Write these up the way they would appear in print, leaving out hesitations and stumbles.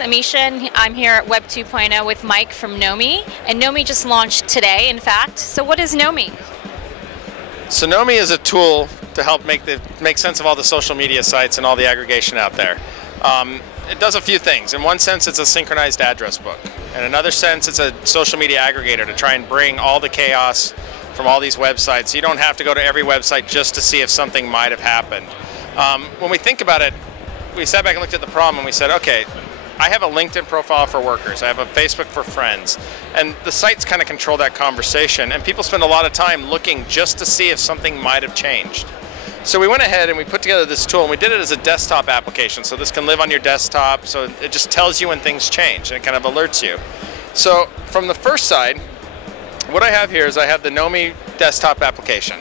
is Amisha, and I'm here at Web 2.0 with Mike from Nomee, and Nomee just launched today, in fact. So what is Nomee? So Nomee is a tool to help make sense of all the social media sites and all the aggregation out there. It does a few things. In one sense, it's a synchronized address book. In another sense, it's a social media aggregator to try and bring all the chaos from all these websites. You don't have to go to every website just to see if something might have happened. When we think about it, we sat back and looked at the problem and we said, okay, I have a LinkedIn profile for workers, I have a Facebook for friends, and the sites kind of control that conversation, and people spend a lot of time looking just to see if something might have changed. So we went ahead and we put together this tool, and we did it as a desktop application, so this can live on your desktop, so it just tells you when things change, and it kind of alerts you. So from the first side, what I have here is I have the Nomee desktop application,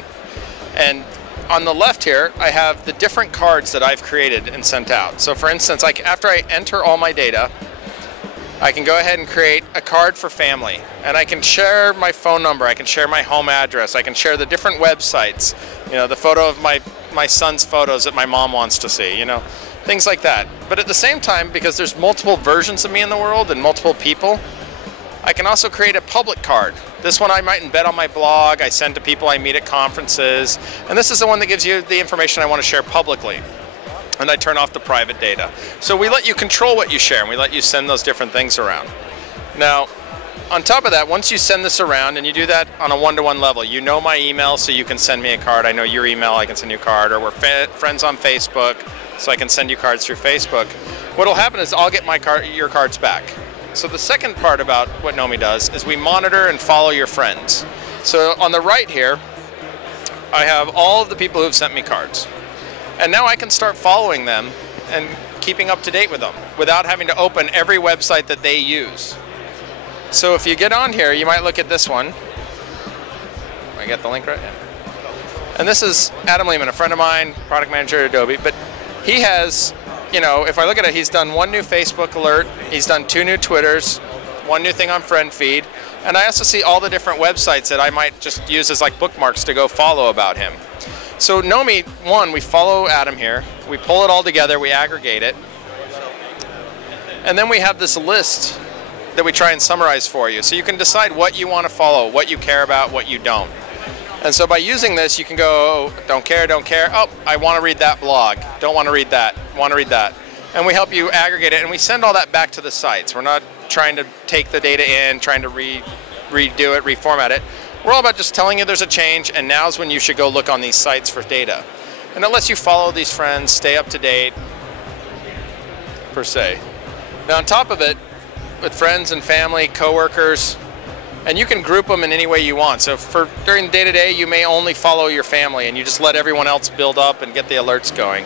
and on the left here, I have the different cards that I've created and sent out. So for instance, after I enter all my data, I can go ahead and create a card for family. And I can share my phone number, I can share my home address, I can share the different websites, the photo of my son's photos that my mom wants to see, things like that. But at the same time, because there's multiple versions of me in the world and multiple people, I can also create a public card. This one I might embed on my blog, I send to people I meet at conferences, and this is the one that gives you the information I want to share publicly. And I turn off the private data. So we let you control what you share, and we let you send those different things around. Now, on top of that, once you send this around, and you do that on a one-to-one level, you know my email, so you can send me a card. I know your email, I can send you a card, or we're friends on Facebook, so I can send you cards through Facebook. What'll happen is I'll get your cards back. So the second part about what Nomee does is we monitor and follow your friends. So on the right here, I have all of the people who've sent me cards. And now I can start following them and keeping up to date with them without having to open every website that they use. So if you get on here, you might look at this one. I get the link right? Yeah. And this is Adam Lehman, a friend of mine, product manager at Adobe, but he has, if I look at it, he's done one new Facebook alert, he's done 2 new Twitters, 1 new thing on friend feed, and I also see all the different websites that I might just use as like bookmarks to go follow about him. So Nomee, one, we follow Adam here, we pull it all together, we aggregate it, and then we have this list that we try and summarize for you. So you can decide what you want to follow, what you care about, what you don't. And so by using this, you can go, don't care, oh, I want to read that blog, don't want to read that, want to read that. And we help you aggregate it, and we send all that back to the sites. We're not trying to take the data in, trying to redo it, reformat it. We're all about just telling you there's a change, and now's when you should go look on these sites for data. And it lets you follow these friends, stay up to date, per se. Now on top of it, with friends and family, coworkers, and you can group them in any way you want. So during the day-to-day, you may only follow your family, and you just let everyone else build up and get the alerts going.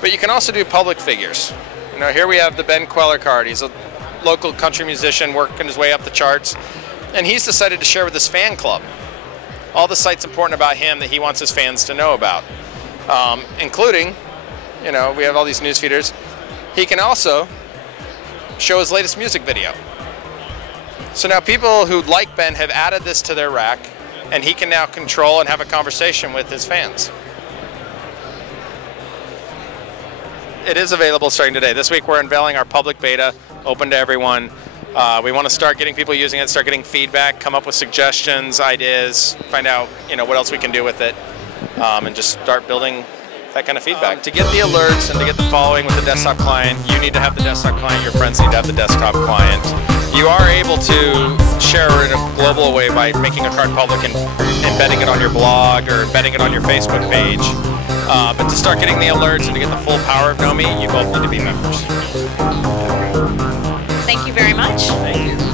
But you can also do public figures. Here we have the Ben Queller card. He's a local country musician working his way up the charts, and he's decided to share with his fan club all the sites important about him that he wants his fans to know about, including, we have all these news feeders. He can also show his latest music video. So now people who like Ben have added this to their rack, and he can now control and have a conversation with his fans. It is available starting today. This week we're unveiling our public beta, open to everyone. We want to start getting people using it, start getting feedback, come up with suggestions, ideas, find out what else we can do with it, and just start building that kind of feedback. To get the alerts and to get the following with the desktop client, you need to have the desktop client, your friends need to have the desktop client. You are able to share in a global way by making a card public and embedding it on your blog or embedding it on your Facebook page. But to start getting the alerts and to get the full power of Nomee, you both need to be members. Thank you very much. Thank you.